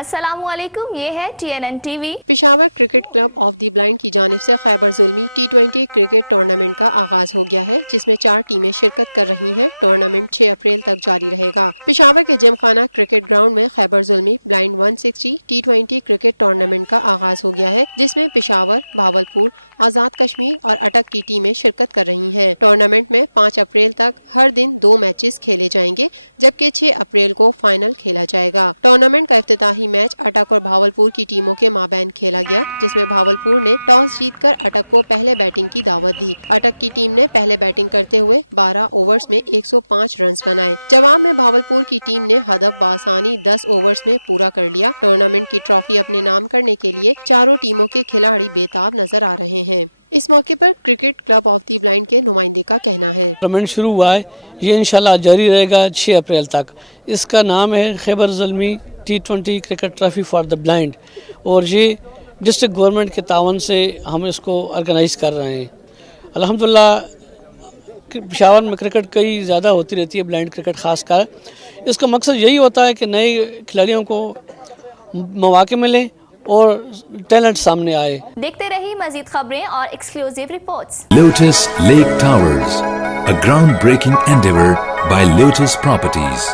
السلام علیکم، یہ ہے TNN TV۔ Peshawar cricket club of the blind کی جانب سے خیبر زلمی T20 کرکٹ ٹورنامنٹ کا آغاز ہو گیا ہے، جس میں 4 ٹیمیں شرکت کر رہی ہیں۔ ٹورنامنٹ 6 اپریل تک جاری رہے گا۔ پشاور کے جم خانہ کرکٹ گراونڈ میں Khyber Zalmi blind 160 T20 cricket tournament کا آغاز ہو گیا ہے، جس میں پشاور، بہاول، آزاد کشمیر اور اٹک کی ٹیمیں شرکت کر رہی ہیں۔ ٹورنامنٹ میں 5 اپریل تک ہر دن 2 میچز کھیلے جائیں گے، جبکہ 6 اپریل کو فائنل کھیلا جائے گا۔ ٹورنامنٹ کا افتتاحی میچ اٹک اور بہاول کی ٹیموں کے مابین کھیلا گیا، جس میں بہاول نے ٹاس جیت کر اٹک کو پہلے بیٹنگ کی دعوت دی۔ اٹک کی ٹیم نے پہلے بیٹنگ کرتے ہوئے 12 اوورز میں 105 رنز بنائے۔ جواب میں بہاول کی ٹیم نے ہدف بآسانی 10 اوورز میں پورا کر لیا۔ ٹورنامنٹ کی ٹرافی اپنے نام کرنے کے لیے چاروں ٹیموں کے کھلاڑی بےتاب نظر آ رہے ہیں۔ اس موقع پر cricket club of the blind کے نمائندے کا کہنا ہے، ٹورنامنٹ شروع ہوا ہے، یہ انشاءاللہ جاری رہے گا 6 اپریل تک۔ اس کا نام ہے Khyber Zalmi T20 cricket trophy for the blind, اور یہ ڈسٹرکٹ گورنمنٹ کے تعاون سے ہم اس کو آرگنائز کر رہے ہیں۔ الحمدللہ پشاور میں کرکٹ کئی زیادہ ہوتی رہتی ہے، بلائنڈ کرکٹ خاص کر۔ اس کا مقصد یہی ہوتا ہے کہ نئے کھلاڑیوں کو مواقع ملیں اور ٹیلنٹ سامنے آئے۔ دیکھتے رہی مزید خبریں اور exclusive reports. Lotus Lake Towers, a groundbreaking endeavor by Lotus Properties.